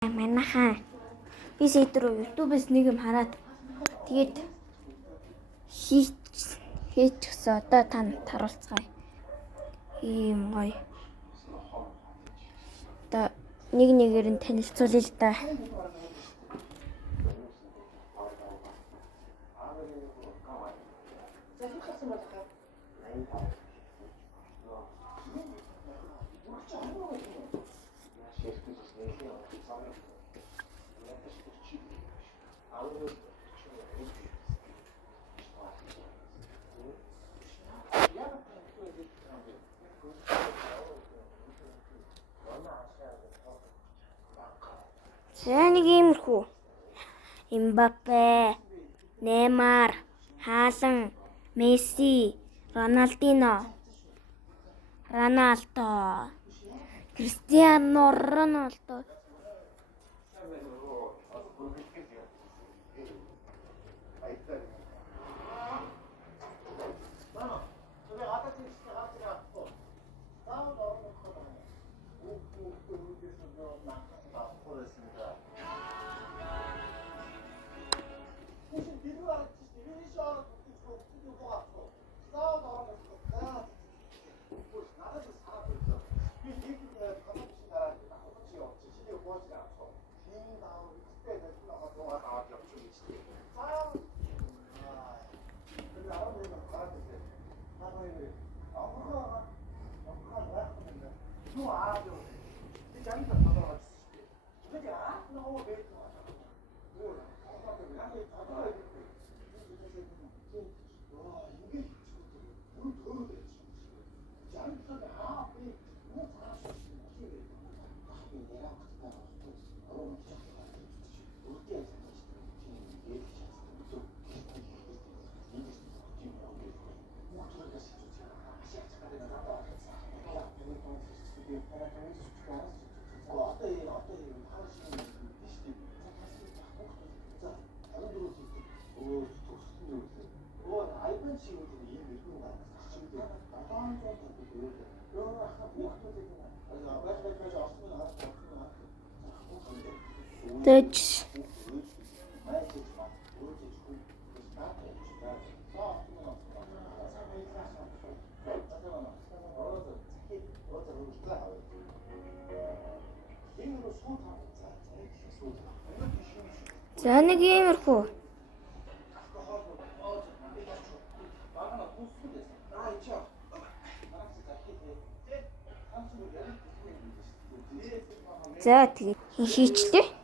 Манайхаа би сэтэр YouTube-с нэг юм хараад тэгээд хийчихсэн. Одоо тань харуулцгаая. Ийм гоё. Одоо нэг нэгээр нь танилцуулъя л да. За нэг иймэрхүү. Мбаппе, Неймар, Хаалан, Месси, Роналдо, Кристиано Роналдо. Дэч. За нэг иймэрхүү. За тэгээд хийчлээ.